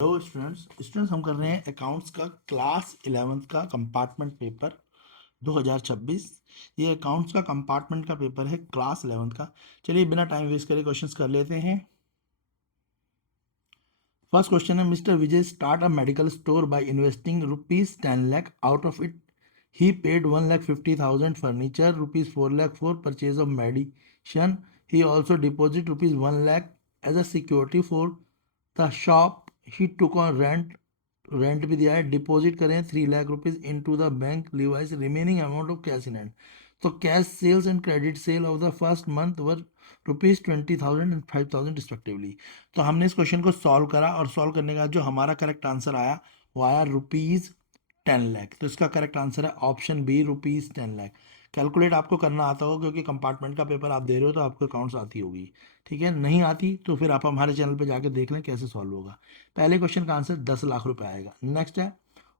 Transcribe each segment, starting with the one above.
Hello students हम कर रहे हैं अकाउंट्स का क्लास 11th का कंपार्टमेंट पेपर 2026। ये अकाउंट्स का कंपार्टमेंट का पेपर है क्लास 11th का। चलिए बिना टाइम वेस्ट करे क्वेश्चंस कर लेते हैं। फर्स्ट क्वेश्चन है, mister Vijay start a medical store by investing ₹10 lakh. Out of it he paid 1,50,000 furniture, ₹4 lakh for purchase of medicine. He also deposit ₹1 lakh as a security for the shop he took on rent भी दिया है। Deposit करें 3 lakh rupees into the bank likewise remaining amount of cash in hand. तो cash sales and credit cell of the first month were ₹20,000 and 5,000 respectively. तो हमने इस question को solve करा और सॉल्व करने का जो हमारा करेक्ट आंसर आया वो आया ₹10 लाख। तो इसका करेक्ट आंसर है ऑप्शन बी, ₹10 लाख। कैलकुलेट आपको करना आता होगा क्योंकि कंपार्टमेंट का पेपर आप दे रहे हो तो आपको अकाउंट्स आती होगी। ठीक है, नहीं आती तो फिर आप हमारे चैनल पे जाके देख लें कैसे सॉल्व होगा। पहले क्वेश्चन का आंसर 10 लाख रुपए आएगा। नेक्स्ट है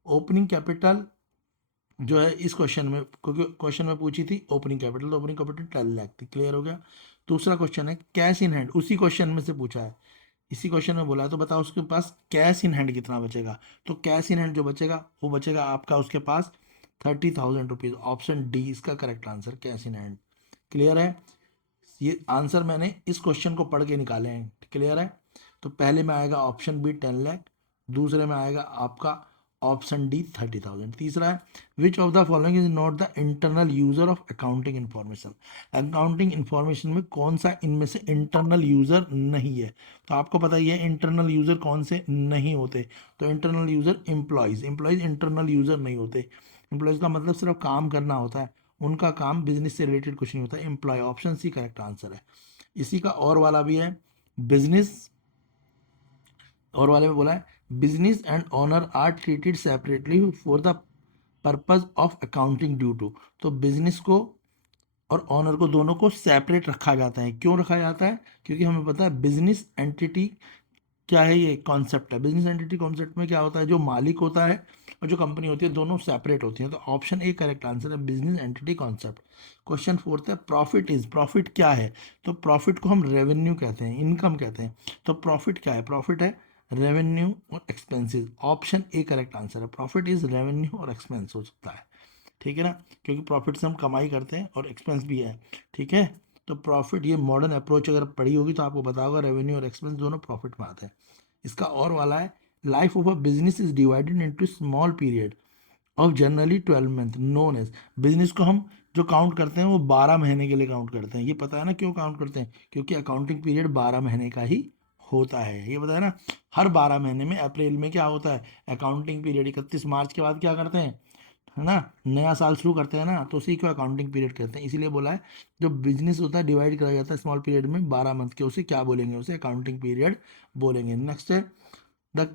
ओपनिंग कैपिटल जो है इस क्वेश्चन में, क्योंकि क्वेश्चन में पूछी थी ओपनिंग कैपिटल, तो ओपनिंग कैपिटल 10 लाख थी। क्लियर हो गया। दूसरा क्वेश्चन है कैश इन हैंड, उसी क्वेश्चन में से पूछा है, इसी क्वेश्चन में बोला है, तो बताओ उसके पास कैश इन हैंड कितना बचेगा। तो कैश इन हैंड जो बचेगा वो बचेगा आपका उसके पास ₹30,000। ऑप्शन डी इसका correct answer, cash in hand. Clear है। ये आंसर मैंने इस क्वेश्चन को पढ़ के निकाले हैं। क्लियर है। तो पहले में आएगा ऑप्शन बी 10 लाख, दूसरे में आएगा आपका ऑप्शन डी 30,000। तीसरा है विच of the following is not the internal user of accounting information. Accounting information में कौन सा इनमें से इंटरनल यूजर नहीं है। तो आपको पता ही है इंटरनल यूजर कौन से नहीं होते। तो internal user employees internal user नहीं होते। एम्प्लॉयज का मतलब सिर्फ काम करना होता है, उनका काम बिजनेस से रिलेटेड कुछ नहीं होता। Employ option C correct answer है। इसी का और वाला भी है बिजनेस, और वाले में बोला है business and owner are treated separately for the purpose of accounting due to. तो बिजनेस को और ऑनर को दोनों को सेपरेट रखा जाता है। क्यों रखा जाता है? क्योंकि हमें पता है बिजनेस एंटिटी क्या है, ये कॉन्सेप्ट है। बिजनेस एंटिटी कॉन्सेप्ट में क्या होता है, जो मालिक होता है और जो कंपनी होती है दोनों सेपरेट होती हैं। तो ऑप्शन ए करेक्ट आंसर है, business entity concept. Question fourth है प्रॉफिट क्या है। तो प्रॉफिट को हम रेवेन्यू कहते हैं, इनकम कहते हैं। तो प्रॉफिट क्या है? प्रॉफिट है रेवेन्यू और expenses. Option A correct answer है, प्रॉफिट इज रेवेन्यू और एक्सपेंस हो सकता है। ठीक है ना, क्योंकि प्रॉफिट से हम कमाई करते हैं और एक्सपेंस भी है। ठीक है, तो प्रॉफिट, ये मॉडर्न अप्रोच अगर पढ़ी होगी तो आपको पता होगा रेवेन्यू और एक्सपेंस दोनों प्रॉफिट में आते हैं। इसका और वाला है life of a business is divided into small period of generally 12 month known as. Business को हम जो काउंट करते हैं वो 12 महीने के लिए काउंट करते हैं। ये पता है ना क्यों काउंट करते हैं? क्योंकि अकाउंटिंग पीरियड 12 महीने का ही होता है। ये पता है ना, हर 12 महीने में अप्रैल में क्या होता है, अकाउंटिंग पीरियड। 31 मार्च के बाद क्या करते हैं, है ना, नया साल शुरू करते हैं ना, तो उसी को अकाउंटिंग पीरियड कहते हैं। इसीलिए बोला है जो बिजनेस होता है डिवाइड करा जाता है स्मॉल पीरियड में 12 मंथ के, उसे क्या बोलेंगे, उसे अकाउंटिंग पीरियड बोलेंगे। नेक्स्ट है the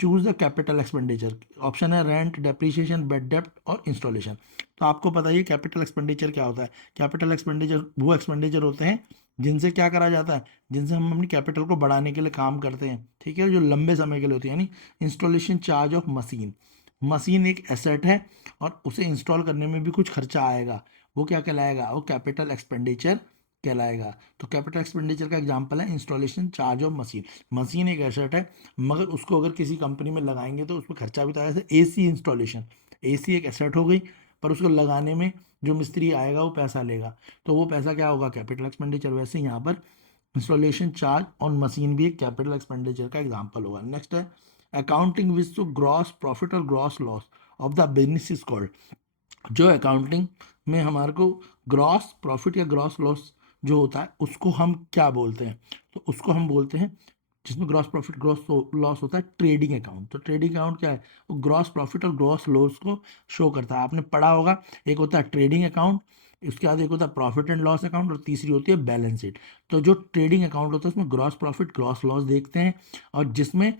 choose the capital expenditure. Option है रेंट, डेप्रिसिएशन, बेड डेप्ट और इंस्टॉलेशन। तो आपको पता ही है कैपिटल एक्सपेंडिचर क्या होता है। कैपिटल एक्सपेंडिचर वो एक्सपेंडिचर होते हैं जिनसे क्या करा जाता है, जिनसे हम अपनी कैपिटल को बढ़ाने के लिए काम करते हैं। ठीक है, जो लंबे समय के लिए होती है। यानी installation charge of machine, machine एक एसेट है और उसे इंस्टॉल करने में भी कुछ खर्चा आएगा, वो क्या कहलाएगा, वो कैपिटल एक्सपेंडिचर कहलाएगा। तो कैपिटल एक्सपेंडिचर का एग्जांपल है installation charge of machine. Machine एक एसेट है मगर उसको अगर किसी कंपनी में लगाएंगे तो उसमें खर्चा भी तो आएगा। जैसे एसी इंस्टॉलेशन, एसी एक एसेट हो गई पर उसको लगाने में जो मिस्त्री आएगा वो पैसा लेगा, तो वो पैसा क्या होगा, कैपिटल एक्सपेंडिचर। वैसे यहाँ पर इंस्टॉलेशन चार्ज ऑन मशीन भी एक कैपिटल एक्सपेंडिचर का एग्जांपल होगा। नेक्स्ट है accounting which to gross profit और gross loss of the business is called. जो अकाउंटिंग में हमारे को ग्रॉस प्रॉफिट या ग्रॉस लॉस जो होता है उसको हम क्या बोलते हैं, तो उसको हम बोलते हैं, जिसमें ग्रॉस प्रॉफिट ग्रॉस लॉस होता है, ट्रेडिंग अकाउंट। तो ट्रेडिंग अकाउंट क्या है, वो ग्रॉस प्रॉफिट और ग्रॉस लॉस को शो करता है। आपने पढ़ा होगा, एक होता है ट्रेडिंग अकाउंट, उसके बाद एक होता है प्रॉफिट एंड लॉस अकाउंट और तीसरी होती है बैलेंस शीट। तो जो ट्रेडिंग अकाउंट होता है उसमें ग्रॉस प्रॉफिट ग्रॉस लॉस देखते हैं, और जिसमें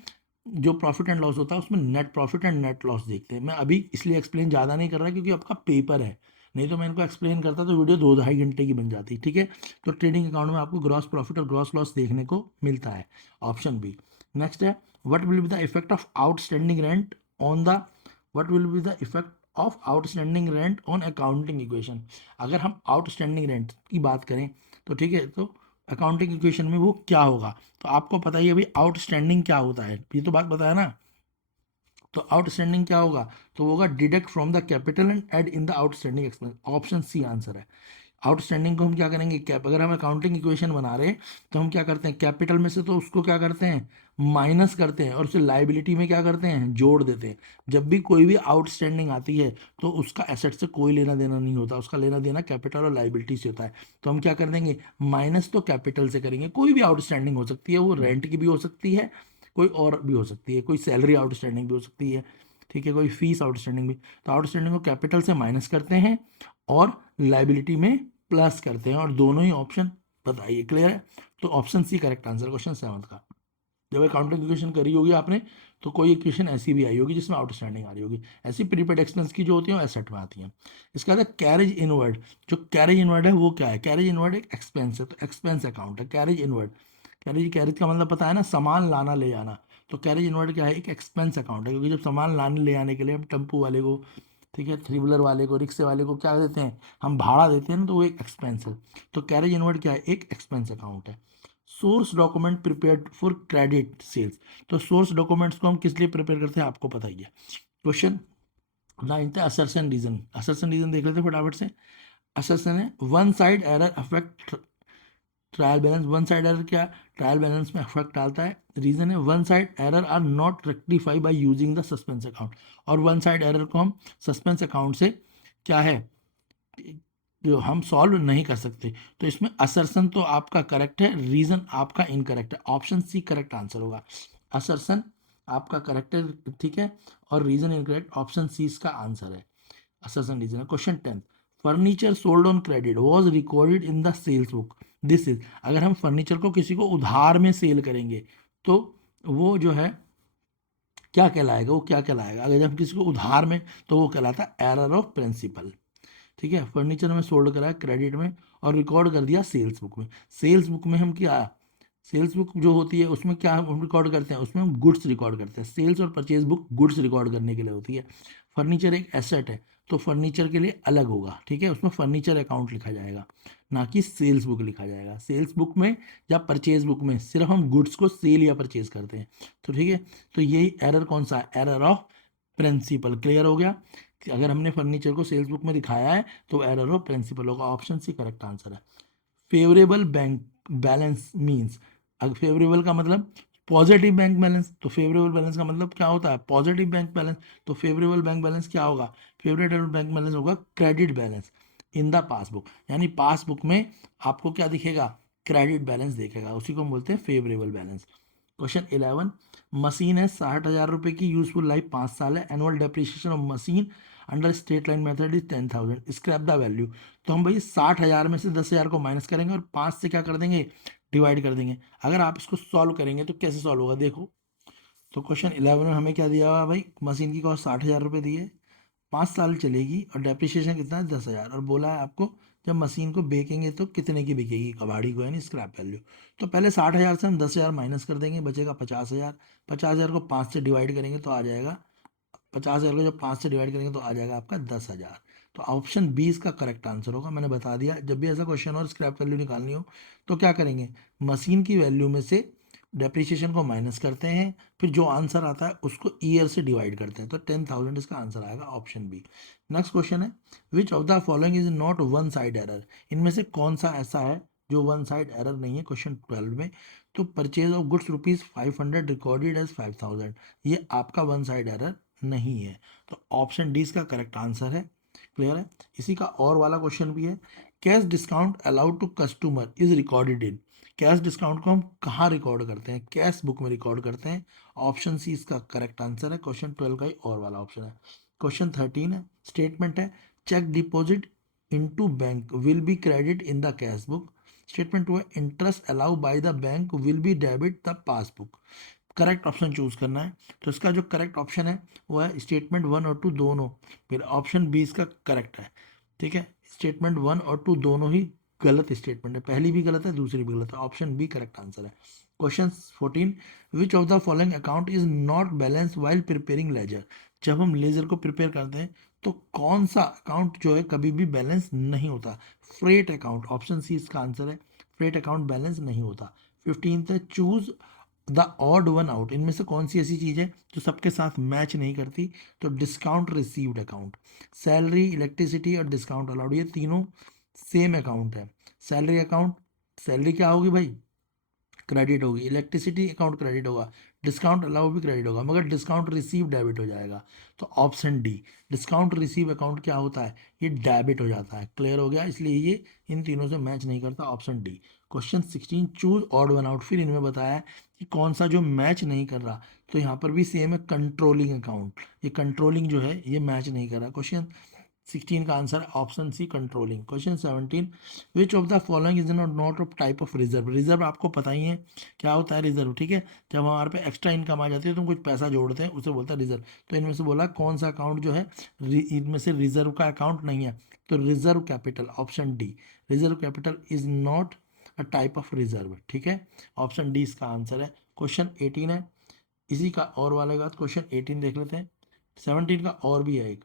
जो प्रॉफिट एंड लॉस होता है उसमें net profit and net loss देखते हैं। मैं अभी इसलिए एक्सप्लेन ज़्यादा नहीं कर रहा क्योंकि आपका पेपर है, नहीं तो मैं इनको एक्सप्लेन करता तो वीडियो 2-2.5 घंटे की बन जाती। ठीक है, तो ट्रेडिंग अकाउंट में आपको ग्रॉस प्रॉफिट और ग्रॉस लॉस देखने को मिलता है, ऑप्शन बी। नेक्स्ट है what will be the effect of outstanding rent on the, what will be the effect of outstanding rent on accounting equation. अगर हम आउटस्टैंडिंग रेंट की बात करें तो ठीक है, तो अकाउंटिंग इक्वेशन में वो क्या होगा। तो आपको पता ही है भाई आउटस्टैंडिंग क्या होता है, ये तो बात बताया ना। तो आउटस्टैंडिंग क्या होगा, तो वो होगा deduct from the capital and add in the outstanding expense. Option C answer है। आउटस्टैंडिंग को हम क्या करेंगे, कैप, अगर हम अकाउंटिंग इक्वेशन बना रहे हैं तो हम क्या करते हैं, कैपिटल में से तो उसको क्या करते हैं, माइनस करते हैं, और उसे लाइबिलिटी में क्या करते हैं, जोड़ देते हैं। जब भी कोई भी आउटस्टैंडिंग आती है तो उसका एसेट से कोई लेना देना नहीं होता, उसका लेना देना कैपिटल और लाइबिलिटी से होता है। तो हम क्या कर देंगे, माइनस तो कैपिटल से करेंगे। कोई भी आउटस्टैंडिंग हो सकती है, वो रेंट की भी हो सकती है, कोई और भी हो सकती है, कोई सैलरी आउटस्टैंडिंग भी हो सकती है, ठीक है, कोई फीस आउटस्टैंडिंग भी। तो आउटस्टैंडिंग को कैपिटल से माइनस करते हैं और लाइबिलिटी में प्लस करते हैं, और दोनों ही ऑप्शन बताइए। क्लियर है। तो option C correct answer question 7 का। जब अकाउंटिंग इक्वेशन करी होगी आपने तो कोई इक्वेशन ऐसी भी आई होगी जिसमें आउटस्टैंडिंग आ रही होगी। ऐसी प्रीपेड एक्सपेंस की जो होती है वो एसेट में आती है। इसके बाद कैरेज इनवर्ड। जो कैरेज इनवर्ड है वो क्या है, कैरेज इनवर्ड एक एक्सपेंस है, तो एक्सपेंस अकाउंट है कैरेज इनवर्ड। कैरेज कैरेज का मतलब पता है ना, सामान लाना ले जाना। तो कैरेज इनवर्ड क्या है, एक एक्सपेंस अकाउंट है, क्योंकि जब सामान लाने ले जाने के लिए हम टेम्पू वाले को, ठीक है, थ्री व्हीलर वाले को, रिक्शे वाले को क्या देते हैं, हम भाड़ा देते हैं ना, तो वो एक एक्सपेंस है। तो कैरेज इनवर्ड क्या है, एक एक्सपेंस अकाउंट है। Source document prepared for credit sales. तो सोर्स डॉक्यूमेंट्स को हम किस लिए प्रिपेयर करते हैं आपको पता ही है। Question 9 assertion reason. Assertion reason देख लेते हैं फटाफट से। असर्शन है one side error affect trial balance. One side error क्या, ट्रायल बैलेंस में अफेक्ट डालता है। रीजन है one side error are not rectify by using the suspense account. और वन साइड एरर को हम सस्पेंस अकाउंट से क्या है, जो हम सॉल्व नहीं कर सकते। तो इसमें असर्सन तो आपका करेक्ट है, रीजन आपका इनकरेक्ट है। ऑप्शन सी करेक्ट आंसर होगा। असर्सन आपका करेक्ट है, ठीक है, और रीजन इनकरेक्ट, ऑप्शन सी इसका आंसर है। असर्सन रीजन है। Question 10, furniture sold on credit was recorded in the sales book. This is, अगर हम फर्नीचर को किसी को उधार में सेल करेंगे तो वो जो है क्या कहलाएगा, वो क्या कहलाएगा, अगर हम किसी को उधार में, तो वो कहलाता है एरर ऑफ प्रिंसिपल। ठीक है, फर्नीचर में सोल्ड करा है क्रेडिट में और रिकॉर्ड कर दिया सेल्स बुक में। सेल्स बुक में हम क्या, सेल्स बुक जो होती है उसमें क्या हम रिकॉर्ड करते हैं, उसमें हम गुड्स रिकॉर्ड करते हैं। सेल्स और परचेज बुक गुड्स रिकॉर्ड करने के लिए होती है। फर्नीचर एक एसेट है, तो फर्नीचर के लिए अलग होगा, ठीक है, उसमें फर्नीचर अकाउंट लिखा जाएगा, ना कि सेल्स बुक लिखा जाएगा। सेल्स बुक में या परचेज बुक में सिर्फ हम गुड्स को सेल या परचेज करते हैं। तो ठीक है, तो यही एरर कौन सा है, एरर ऑफ प्रिंसिपल। क्लियर हो गया कि अगर हमने फर्नीचर को सेल्स बुक में दिखाया है तो एरर ऑफ प्रिंसिपल होगा। ऑप्शन सी करेक्ट आंसर है। फेवरेबल बैंक बैलेंस मीन्स, अगर फेवरेबल का मतलब पॉजिटिव बैंक बैलेंस, तो फेवरेबल बैलेंस का मतलब क्या होता है, पॉजिटिव बैंक बैलेंस। तो फेवरेबल बैंक बैलेंस क्या होगा, फेवरेबल बैंक बैलेंस होगा credit balance in the passbook. यानी पासबुक में आपको क्या दिखेगा, क्रेडिट बैलेंस दिखेगा, उसी को हम बोलते हैं फेवरेबल बैलेंस। क्वेश्चन 11, मशीन है 60,000 रुपये की, यूजफुल लाइफ 5 साल है, annual depreciation of machine under straight line method is 10,000, scrap the value. तो हम भाई 60,000 में से 10,000 को माइनस करेंगे और 5 से क्या कर देंगे, डिवाइड कर देंगे। अगर आप इसको सॉल्व करेंगे तो कैसे सॉल्व होगा देखो। तो क्वेश्चन 11 में हमें क्या दिया हुआ भाई, मशीन की कॉस्ट 60,000 रुपये दी है, 5 साल चलेगी और डेप्रिसिएशन कितना है 10,000, और बोला है आपको जब मशीन को बेचेंगे तो कितने की बिकेगी, कबाड़ी को, यानी स्क्रैप वैल्यू। तो पहले 60,000 से हम 10,000 माइनस कर देंगे, बचेगा 50,000। 50,000 को 5 से डिवाइड करेंगे तो आ जाएगा, 50,000 को जब 5 से डिवाइड करेंगे तो आ जाएगा आपका 10,000। तो ऑप्शन 20 का करेक्ट आंसर होगा। मैंने बता दिया, जब भी ऐसा क्वेश्चन और स्क्रैप वैल्यू निकालनी हो तो क्या करेंगे, मशीन की वैल्यू में से डेप्रिसिएशन को माइनस करते हैं, फिर जो आंसर आता है उसको ईयर से डिवाइड करते हैं, तो 10,000 इसका आंसर आएगा, ऑप्शन बी। नेक्स्ट क्वेश्चन है, विच of the following is not one side error. इनमें से कौन सा ऐसा है जो वन साइड एरर नहीं है, क्वेश्चन 12 में। तो purchase of goods ₹500 recorded as 5,000, ये आपका वन साइड एरर नहीं है। तो ऑप्शन डी इसका करेक्ट आंसर है। क्लियर है। इसी का और वाला क्वेश्चन भी है, cash discount allowed to customer is recorded in. Cash discount को हम कहाँ रिकॉर्ड करते हैं, कैश बुक में रिकॉर्ड करते हैं। ऑप्शन सी इसका करेक्ट आंसर है। क्वेश्चन 12 का ही और वाला ऑप्शन है। क्वेश्चन 13 है, स्टेटमेंट है, cheque deposit into bank will be credit in the cash book. Statement हुआ, interest allow by the bank will be debit the passbook. Correct option choose करना है। तो इसका जो करेक्ट ऑप्शन है वो है स्टेटमेंट 1 और 2 दोनों। फिर ऑप्शन बी इसका करेक्ट है, ठीक है, स्टेटमेंट 1 और 2 दोनों ही गलत स्टेटमेंट है, पहली भी गलत है दूसरी भी गलत है, ऑप्शन बी करेक्ट आंसर है। Question 14, which of the following account is not balance while preparing ledger. जब हम लेजर को प्रिपेयर करते हैं तो कौन सा अकाउंट जो है कभी भी बैलेंस नहीं होता, फ्रेट अकाउंट, ऑप्शन सी इसका आंसर है। फ्रेट अकाउंट बैलेंस नहीं होता। 15th है choose the odd one out. इनमें से कौन सी ऐसी चीज़ है जो सबके साथ मैच नहीं करती? तो discount received account. Salary, electricity और डिस्काउंट अलाउड, ये तीनों सेम अकाउंट है। सैलरी अकाउंट, सैलरी क्या होगी भाई? क्रेडिट होगी। इलेक्ट्रिसिटी अकाउंट क्रेडिट होगा। डिस्काउंट अलाउ भी क्रेडिट होगा, मगर डिस्काउंट रिसीव डेबिट हो जाएगा। तो option D, discount receive account क्या होता है? ये डेबिट हो जाता है। क्लियर हो गया? इसलिए ये इन तीनों से मैच नहीं करता, option D. Question 16, choose odd one out. फिर इनमें बताया है कि कौन सा जो मैच नहीं कर रहा। तो यहाँ पर भी सेम है, कंट्रोलिंग अकाउंट। ये कंट्रोलिंग जो है ये मैच नहीं कर रहा। क्वेश्चन 16 का answer option C, controlling. Question 17, which of the following is not of type of reserve. Reserve आपको पता ही है क्या होता है रिजर्व, ठीक है? जब हमारे पे एक्स्ट्रा इनकम आ जाती है तो हम कुछ पैसा जोड़ते हैं, उसे बोलता है रिजर्व। तो इनमें से बोला कौन सा अकाउंट जो है इनमें से रिजर्व का अकाउंट नहीं है? तो reserve capital, option D. Reserve capital is not a type of reserve, ठीक है? ऑप्शन डी इसका आंसर है। क्वेश्चन 18 है इसी का और वाले का, क्वेश्चन 18 देख लेते हैं। 17 का और भी है एक।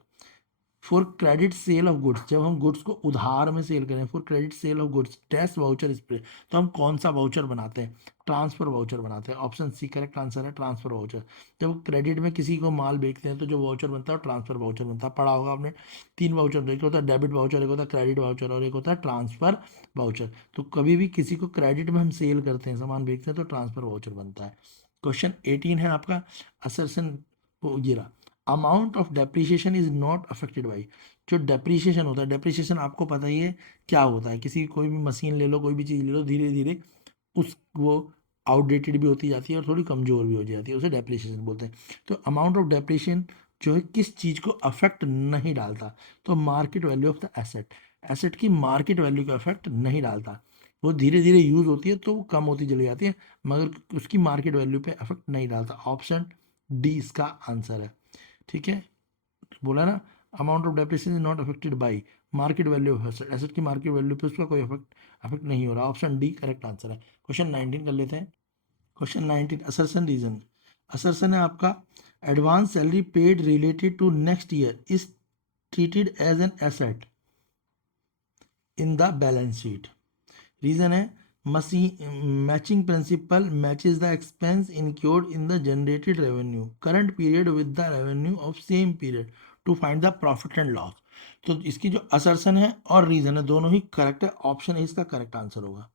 For credit sale of goods, जब हम गुड्स को उधार में सेल करें, for credit sale of goods dash voucher spray, तो हम कौन सा वाउचर बनाते हैं? ट्रांसफर वाउचर बनाते हैं। ऑप्शन सी करेक्ट आंसर है, ट्रांसफर वाउचर। जब क्रेडिट में किसी को माल बेचते हैं तो जो वाउचर बनता है ट्रांसफर वाउचर बनता है। पढ़ा होगा आपने, 3 वाउचर, एक होता है डेबिट वाउचर, एक होता है क्रेडिट वाउचर और एक होता है ट्रांसफर वाउचर। तो कभी भी किसी को क्रेडिट में हम सेल करते हैं, सामान बेचते हैं, तो ट्रांसफर वाउचर बनता है। क्वेश्चन 18 है आपका, असरसन वो ये रहा, amount of depreciation is not affected by. जो डेप्रीशिएशन होता है, डेप्रीशिएशन आपको पता ही है क्या होता है। किसी कोई भी मशीन ले लो, कोई भी चीज़ ले लो, धीरे धीरे उस वो आउटडेटेड भी होती जाती है और थोड़ी कमज़ोर भी हो जाती है, उसे डेप्रीशिएशन बोलते हैं। तो अमाउंट ऑफ डेप्रीशिएशन जो है किस चीज़ को अफेक्ट नहीं डालता? तो market value of the asset, asset की मार्केट वैल्यू को अफेक्ट नहीं डालता। वो धीरे धीरे यूज़ होती है तो वो कम होती चली जाती है, मगर उसकी मार्केट वैल्यू पे अफेक्ट नहीं डालता। ऑप्शन डी इसका आंसर है, ठीक है? बोला ना, amount of depreciation is not affected by market value of asset, asset की मार्केट वैल्यू पे उसका कोई अफेक्ट नहीं हो रहा। ऑप्शन डी करेक्ट आंसर है। क्वेश्चन 19 कर लेते हैं। Question 19, assertion reason. असर्शन है आपका, advance salary paid related to next year is treated as an asset in the balance sheet. Reason है, machine matching principle matches the expense incurred in the generated revenue current period with the revenue of same period to find the profit and loss। तो इसकी जो assertion है और reason है दोनों ही correct है, option A इसका करेक्ट आंसर होगा।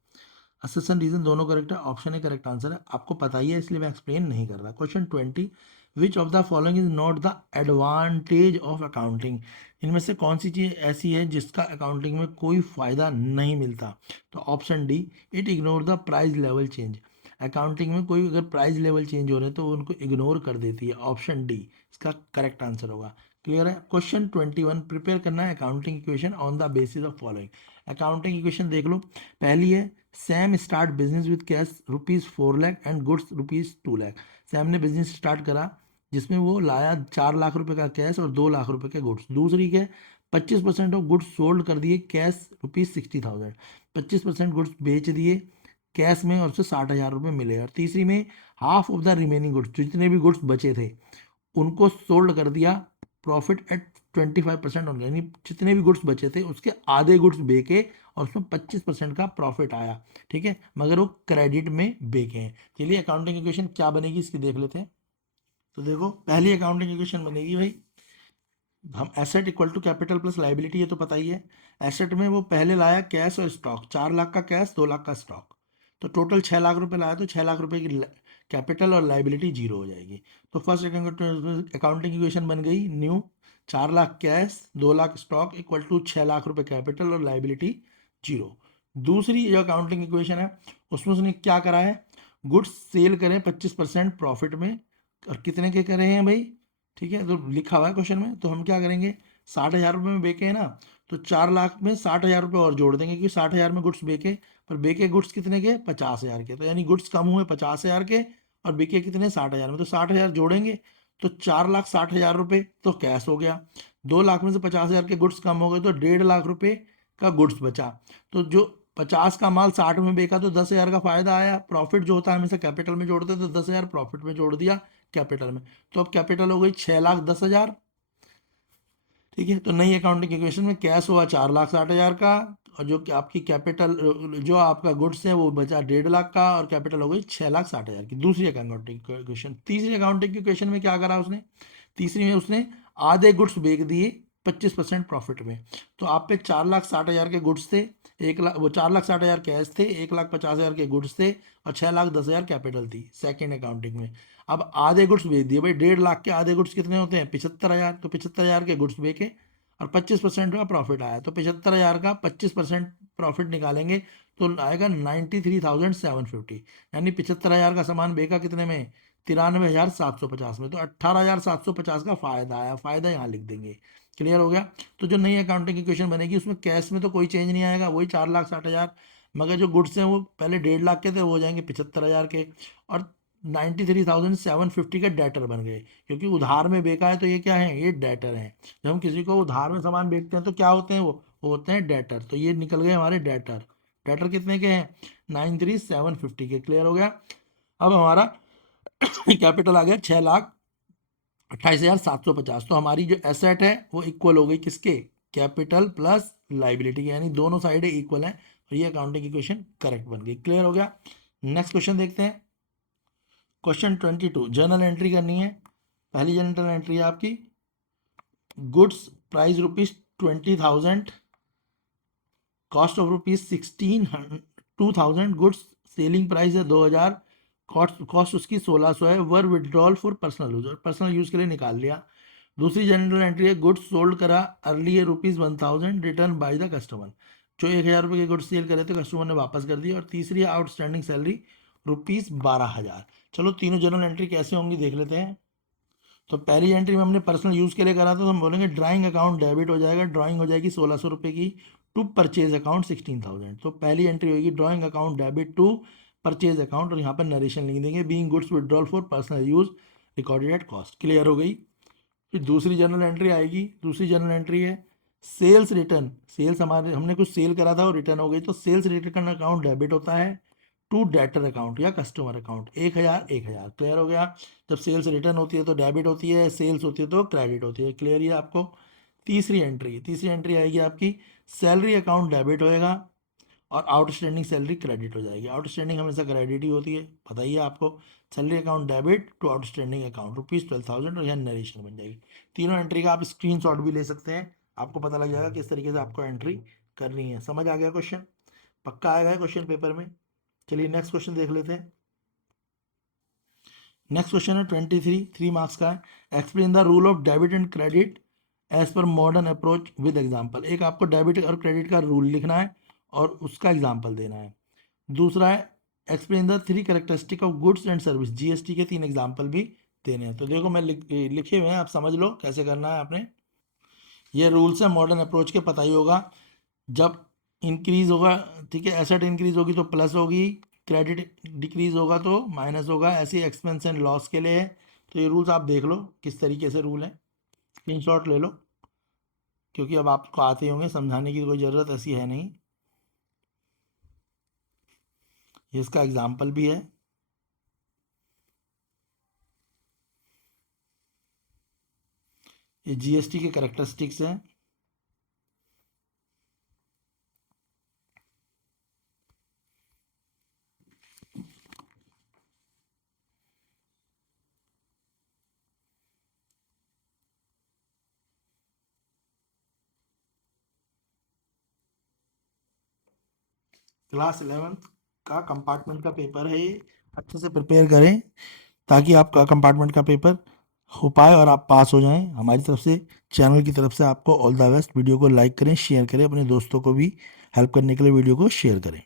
असर्सन रीजन दोनों करेक्ट है, ऑप्शन ए करेक्ट आंसर है। आपको पता ही है इसलिए मैं एक्सप्लेन नहीं कर रहा। Question 20, which of the following is not the advantage of accounting. इनमें से कौन सी चीज़ ऐसी है जिसका अकाउंटिंग में कोई फ़ायदा नहीं मिलता? तो option D, it ignore the price level change. Accounting में कोई अगर प्राइस लेवल चेंज हो रहे हैं तो उनको इग्नोर कर देती है। ऑप्शन डी इसका करेक्ट आंसर होगा। क्लियर है? क्वेश्चन 21, प्रिपेयर करना है accounting equation on the basis of following. Accounting equation देख लो। पहली है, Sam start business with cash ₹4 lakh and goods ₹2 lakh. Sam ने बिजनेस स्टार्ट करा जिसमें वो लाया 4 लाख रुपए का कैश और 2 लाख रुपए के गुड्स। दूसरी के 25% ऑफ गुड्स सोल्ड कर दिए, कैश ₹60,000। 25% गुड्स बेच दिए कैश में और उससे 60,000 रुपये मिले। और तीसरी में half of the remaining goods, जितने भी गुड्स बचे थे उनको सोल्ड कर दिया प्रॉफिट एट 25% ऑन, यानी जितने भी गुड्स बचे थे उसके आधे गुड्स बेचे और उसमें 25% का प्रॉफिट आया, ठीक है? मगर वो क्रेडिट में बेचे हैं। चलिए अकाउंटिंग इक्वेशन क्या बनेगी इसकी देख लेते हैं। तो देखो पहली अकाउंटिंग इक्वेशन बनेगी भाई, हम asset equal to capital plus liability, ये तो पता ही है। एसेट में वो पहले लाया कैश और स्टॉक, 4 लाख का कैश 2 लाख का स्टॉक, तो टोटल 6 लाख रुपए लाया, तो 6 लाख रुपए की कैपिटल और लाइबिलिटी जीरो हो जाएगी। तो फर्स्ट अकाउंटिंग इक्वेशन बन गई new, 4 lakh cash 2 lakh stock equal to 6 lakh रुपए कैपिटल और लाइबिलिटी जीरो। दूसरी जो अकाउंटिंग इक्वेशन है उसमें उसने क्या करा है, गुड्स सेल करें 25% प्रॉफिट में, और कितने के करे हैं भाई, ठीक है? तो लिखा हुआ है क्वेश्चन में, तो हम क्या करेंगे, 60,000 रुपये में बेके है ना, तो 4 लाख में 60,000 रुपये और जोड़ देंगे क्योंकि 60,000 में गुड्स बेके, पर बेके गुड्स कितने के, 50,000 के। तो यानी गुड्स कम हुए 50,000 के और बिके कितने, 60,000 में। तो 60,000 जोड़ेंगे तो 4,60,000 रुपये तो कैश हो गया। 2 लाख में से 50,000 के गुड्स कम हो गए तो 1.5 लाख रुपये का गुड्स बचा। तो जो 50 का माल 60 में बेका तो 10,000 का फायदा आया। प्रॉफिट जो होता है हमेशा कैपिटल में जोड़ते हैं, तो 10,000 प्रॉफिट में जोड़ दिया कैपिटल में। तो अब कैपिटल हो गई 6,10,000, ठीक है? तो नई अकाउंटिंग इक्वेशन में कैश हुआ 4,60,000 का और जो कि आपकी कैपिटल, जो आपका गुड्स है वो बचा 1.5 लाख का, और कैपिटल हो गई 6,60,000 की। दूसरी अकाउंटिंग क्वेश्चन। तीसरी अकाउंटिंग की क्वेश्चन में क्या करा उसने, तीसरी में उसने आधे गुड्स बेच दिए 25% प्रॉफिट में। तो आप पे 4,60,000 के गुड्स थे, 1 लाख, वो 4,60,000 कैश थे, 1,50,000 के गुड्स थे, और 6,10,000 कैपिटल थी सेकेंड अकाउंटिंग में। अब आधे गुड्स बेच दिए भाई, 1.5 लाख के आधे गुड्स कितने होते हैं, 75,000, तो 75,000 के गुड्स बेचे और 25% का प्रॉफिट आया, तो 75,000 का 25% प्रॉफिट निकालेंगे तो आएगा 93,750, यानी 75,000 का सामान बेचा कितने में, 93,750 में, तो 18,750 का फायदा आया, फायदा यहाँ लिख देंगे। क्लियर हो गया। तो जो नई अकाउंटिंग इक्वेशन बनेगी उसमें कैश में तो कोई चेंज नहीं आएगा, वही 4,60,000, मगर जो गुड्स हैं वो पहले 1.5 लाख के थे, वो हो जाएंगे 75,000 के, और 93,750 के डेटर बन गए, क्योंकि उधार में बेचा है तो ये क्या है, ये डेटर हैं। जब हम किसी को उधार में सामान बेचते हैं तो क्या होते हैं, वो होते हैं डेटर, तो ये निकल गए हमारे डेटर। डेटर कितने के हैं, 93,750 के। क्लियर हो गया। अब हमारा कैपिटल आ गया 6,28,750, तो हमारी जो एसेट है वो इक्वल हो गई किसके, कैपिटल प्लस लाइबिलिटी, यानी दोनों साइडें इक्वल हैं, और ये अकाउंटिंग इक्वेशन करेक्ट बन गई। क्लियर हो गया। नेक्स्ट क्वेश्चन देखते हैं। क्वेश्चन 22, जर्नल एंट्री करनी है। पहली जर्नल एंट्री है आपकी, goods price ₹20,000, cost of ₹2,000, goods selling price है 2,000, कॉस्ट उसकी 1,600 है, वर विड्रॉल फॉर पर्सनल यूज, और पर्सनल यूज के लिए निकाल लिया। दूसरी जनरल एंट्री है, गुड्स सोल्ड करा अर्ली है ₹1,000, रिटर्न बाय द कस्टमर, जो 1,000 रुपये के गुड्स सेल करे थे कस्टमर ने वापस कर दिया। और तीसरी है, आउटस्टैंडिंग सैलरी ₹12,000। चलो तीनों जनरल एंट्री कैसे होंगी देख लेते हैं। तो पहली एंट्री में हमने पर्सनल यूज़ के लिए करा था, तो हम बोलेंगे ड्राइंग अकाउंट डेबिट हो जाएगा, ड्राइंग हो जाएगी 1,600 रुपये की, टू परचेज अकाउंट 16,000। तो पहली एंट्री होगी drawing account debit to purchase account, और यहाँ पर नरेशन लिख देंगे, being goods withdrawal for personal use recorded at cost. Clear हो गई। फिर दूसरी जनरल एंट्री आएगी, दूसरी जनरल एंट्री है सेल्स रिटर्न, सेल्स हमारे हमने कुछ सेल करा था और रिटर्न हो गई, तो सेल्स रिटर्न अकाउंट डेबिट होता है टू डेटर अकाउंट या कस्टमर अकाउंट, 1,000 1,000। क्लियर हो गया। जब सेल्स रिटर्न होती है तो डेबिट होती है, सेल्स होती है तो क्रेडिट होती है। क्लियर ही है आपको। तीसरी एंट्री आएगी आपकी, सैलरी अकाउंट डेबिट होएगा और आउटस्टैंडिंग सैलरी क्रेडिट हो जाएगी। आउटस्टैंडिंग हमेशा क्रेडिट ही होती है, पता ही है आपको। Salary account debit to outstanding account ₹12,000, और यह नरेशन बन जाएगी। तीनों एंट्री का आप स्क्रीनशॉट भी ले सकते हैं, आपको पता लग जाएगा किस तरीके से आपको एंट्री करनी है। समझ आ गया क्वेश्चन, पक्का आएगा क्वेश्चन पेपर में। चलिए नेक्स्ट क्वेश्चन देख लेते हैं। नेक्स्ट क्वेश्चन है 23, 3 मार्क्स का है। Explain the rule of debit and credit as per modern approach with example. एक आपको डेबिट और क्रेडिट का रूल लिखना है और उसका एग्जाम्पल देना है। दूसरा है explain the 3 characteristic of goods and service, GST के 3 एग्जाम्पल भी देने हैं। तो देखो मैं लिखे हुए हैं, आप समझ लो कैसे करना है आपने। ये रूल्स है मॉडर्न अप्रोच के, पता ही होगा। जब इंक्रीज होगा, ठीक है, एसेट इंक्रीज होगी तो प्लस होगी, क्रेडिट डिक्रीज होगा तो माइनस होगा, ऐसे एक्सपेंस एंड लॉस के लिए है। तो ये रूल्स आप देख लो किस तरीके से रूल है, स्क्रीनशॉट ले लो, क्योंकि अब आपको आते होंगे, समझाने की कोई ज़रूरत ऐसी है नहीं। ये इसका एग्जाम्पल भी है। ये जीएसटी के कैरेक्टरिस्टिक्स हैं। क्लास 11 का कंपार्टमेंट का पेपर है ये, अच्छे से प्रिपेयर करें ताकि आपका कंपार्टमेंट का पेपर हो पाए और आप पास हो जाएं। हमारी तरफ से, चैनल की तरफ से आपको ऑल द बेस्ट। वीडियो को लाइक करें, शेयर करें, अपने दोस्तों को भी हेल्प करने के लिए वीडियो को शेयर करें।